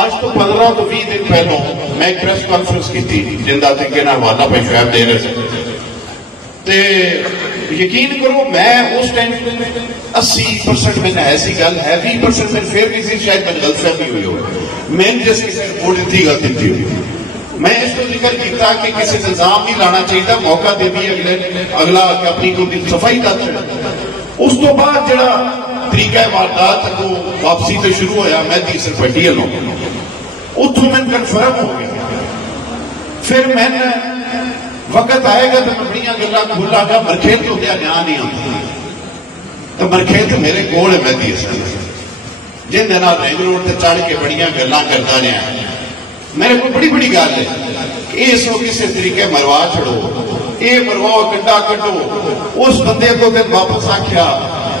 آج تو 15 تو 20 دن پہلوں میں ایک پریس کانفرنس کی تھی جندہ تھے نا حوالہ پہ شعیب دے رہے تھے یقین کرو میں اس ٹائم 80% میں نے ایسی گل ہے 20% میں پھر کسی شاید میں غلط فہمی ہوئی ہو میں جیسے رپورٹ تھی غلطی تھی میں اس کو ذکر کیتا کہ کسی نظام نہیں لانا چاہیے موقع دے بھی اگلا اپنی کو صفائی کا اس تو بعد جڑا طریقہ واردات کو واپسی سے شروع ہویا میں تیسر پٹی ہوں اتوں میں کنفرم ہو گیا پھر میں نے وقت آئے گا تو میں بڑیاں گلا کھولا گا مرکھیل تو کیا نیا نہیں آتا تو مرکھیل تو میرے کول ہے میں تیسر جن دن رنگ روڈ سے چڑھ کے بڑیاں گلا کرتا رہا میرے کو بڑی بڑی گل ہے کہ اس کو کسی طریقے مروا چھڑو یہ مرواؤ کنڈا کٹو اس بندے کو پھر واپس آخیا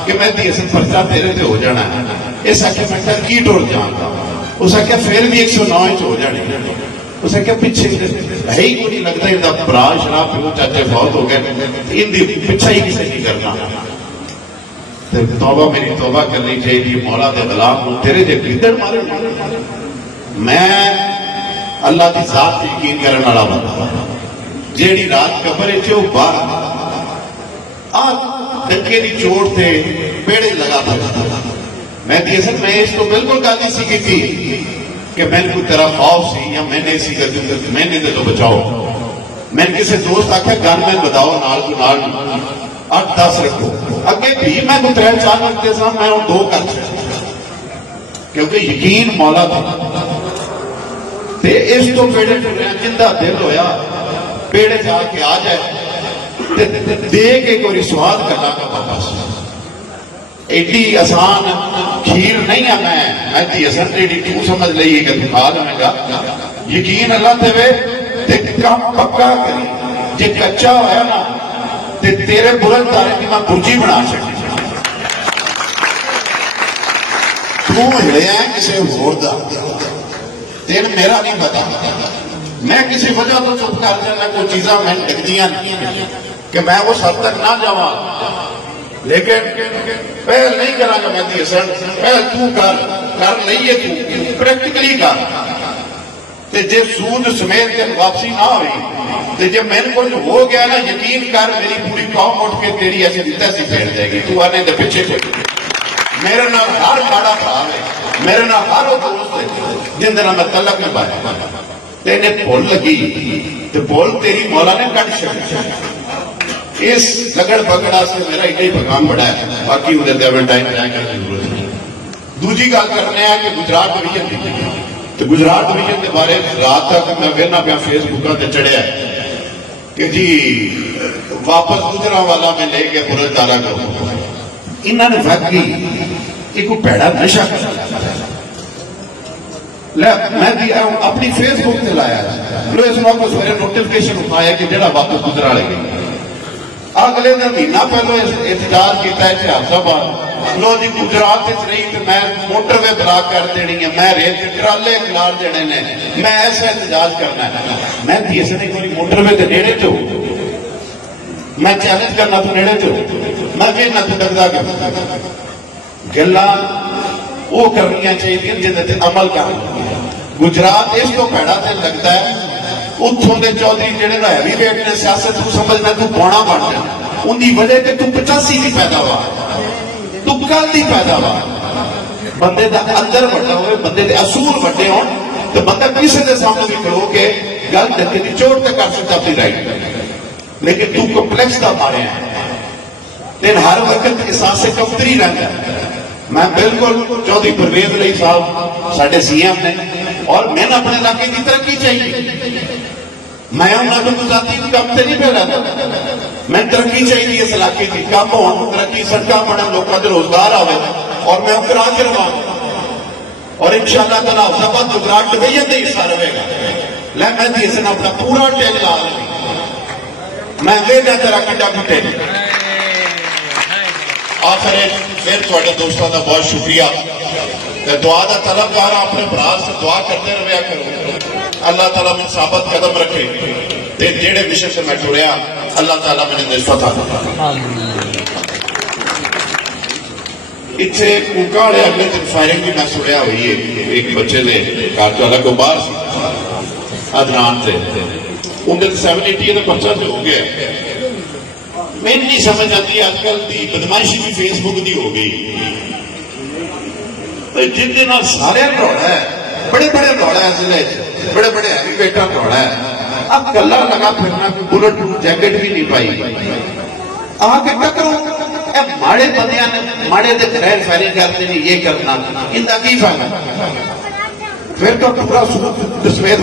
کہ میں تیسر پرچہ تیرے تے ہو جانا ہے اس آخیا میں ٹرکی ٹور جانتا اس آخیا پھر بھی 109 ہو جانے اس آخیا پیچھے ہے ہی کوئی لگتا ہے دا برا شراب پیو چاچے فوت ہو گئے ان دی پیچھا ہی کسی نہیں کرنا توبہ میری توبہ کرنی چاہیے مولا دے غلام تیرے جے گدڑ مارے میں اللہ کی ذات یقین کرنے والا بندہ جیڑی رات قبر چو باہر ڈنکے دی چوٹ تے پیڑے لگا تھا میں دیسن میں اس تو بالکل گالی سی کی تھی کہ میں نے کوئی طرح خوف سی یا میں نے اسی کا میں نے تو بچاؤ میں نے کسی دوست آکھا گن میں بتاؤ نال کو نال 8-10 رکھو اگے بھی میں کو 3-4 رکھتے سا میں ان 2 کر چکا کیونکہ یقین مولا تھا تے اس تو پیڑے جندہ دل ہویا پیڑے جا کے آ جائے دے کے کوئی سواد کرنا کا واپس ایڈی آسان کھیر نہیں ہے میں تھی اصل ایڈی تو سمجھ لئیے کہ دکھا دیں گا یقین اللہ تے وے تے کام پکا کری جے کچا ہویا نا تے تیرے بلند تارے کی میں برجی بنا سکتی تو ہلے ہیں کسے ہوردہ تین میرا نہیں پتا میں کسی وجہ تو چپ کر دینا کوئی چیزاں میں لکھ دیا نہیں کہ میں وہ سب تک نہ جاؤں لیکن پہل نہیں کرا گا میں دیئے سر پہل تو کر لئیے تو پریکٹیکلی کر تے جے سود سمیت کے واپسی نہ ہوئی تے جے میں نے کچھ ہو گیا نا یقین کر میری پوری قوم اٹھ کے تیری ایسی دیتا سی پھیڑ جائے گی تو آنے دے پچھے چھے میرے نام ہر بڑا بھاو ہے میرے نام ہر وہ دوست ہے جن دن میں طلق میں پایا تینے بھول لگی تو بھول تیری مولا نے کٹ شکل اس لگڑ بگڑا سے میرا ایک ہی پیغام بڑھا ہے باقی ادھر دیوان ٹائم رائے کرنے کی ضرورت نہیں دوسری گل کرنے ہیں کہ گجرات ڈویژن دی تو گجرات ڈویژن کے بارے رات تک میں ویرنا پہ فیس بکا تے چڑھیا ہے کہ جی واپس گجرا والا میں لے کے پورا تارا کروں انہوں نے فیکٹری ایک کو پیڑا نشہ میں اپنی فیس بک سے لایا لو اس وقت اس میرے نوٹیفکیشن اٹھایا کہ جڑا واپس گزرا لے گئی اگلے دن مہینہ پہلو احتجاج کیتا ہے ہفتہ بعد لو جی گجرات رہی تو میں موٹر وے بلاک کر دینی ہے میں ریت ٹرالے کھلار دینے نے میں ایسا احتجاج کرنا ہے میں دیسے نے کوئی موٹر وے تے نیڑے تو میں چیلنج کرنا تو نیڑے تو میں بھی نہ تو ڈگدا کرتا گلا وہ کرنیاں چاہیے جنہیں تے عمل کرنا گجرات اس کو پیڑا تے لگتا ہے اتھوں دے چودھری جڑے نہ ہے بھی بیٹھنے سیاست تو سمجھنا تو پونا بڑھ جائے ان دی وجہ کہ تو 85 دی پیدا ہوا تو کل دی پیدا ہوا بندے دا اندر بڑھا ہوئے بندے دے اصول بڑھے ہوں تو بندہ کسی دے سامنے بھی کرو کہ گل دکھے دی چوٹ تک کر سکتا اپنی رائٹ لیکن تو کمپلیکس دا مارے ہیں لیکن ہر وقت احساس کمتری رہتا ہے میں بالکل چودھری پرویز علی صاحب ساڑھے سی ایم نے اور میں نے اپنے علاقے کی ترقی چاہیے میں انہوں نے ذاتی کم سے نہیں پہلا میں ترقی چاہیے اس علاقے کی کم ہوں ترقی سڑکاں بڑھن لوگوں کا روزگار آوے اور میں کرا کرواؤں اور انشاءاللہ تعالیٰ افضل گجرات ڈویژن دے حصہ رہے گا لے میں دی اسے اپنا پورا ٹیل لا لیں میں لے جا ترقی ڈاکی ٹیل آخر پھر تھوڑے دوستوں کا بہت شکریہ دعا دا طلب کار اپنے براد سے دعا کرتے رہے کرو اللہ تعالیٰ میں ثابت قدم رکھے جیڑے مشن سے میں جڑیا اللہ تعالیٰ میں نے فتح اتنے کوکا والے اگلے دن فائرنگ بھی میں سنیا ہوئی ہے ایک بچے نے گھر تو الگ باہر ادنان سے اندر 780 کا پرچہ تو ہو گیا میں نہیں سمجھ آتی آج کل دی بدمائشی بھی فیس بک دی ہو گئی جن دن سارے دوڑا ہے بڑے بڑے دوڑا ہے ضلع بڑے بڑے ہیوی ویٹر دوڑا ہے اب گلا لگا پھرنا بلٹ پروف جیکٹ بھی نہیں پائی آ کے ٹکرو ماڑے بندیاں نے ماڑے دے گرین فائرنگ کرتے ہیں یہ کرنا ان کا کی فائدہ پھر تو پورا سمت دسمیت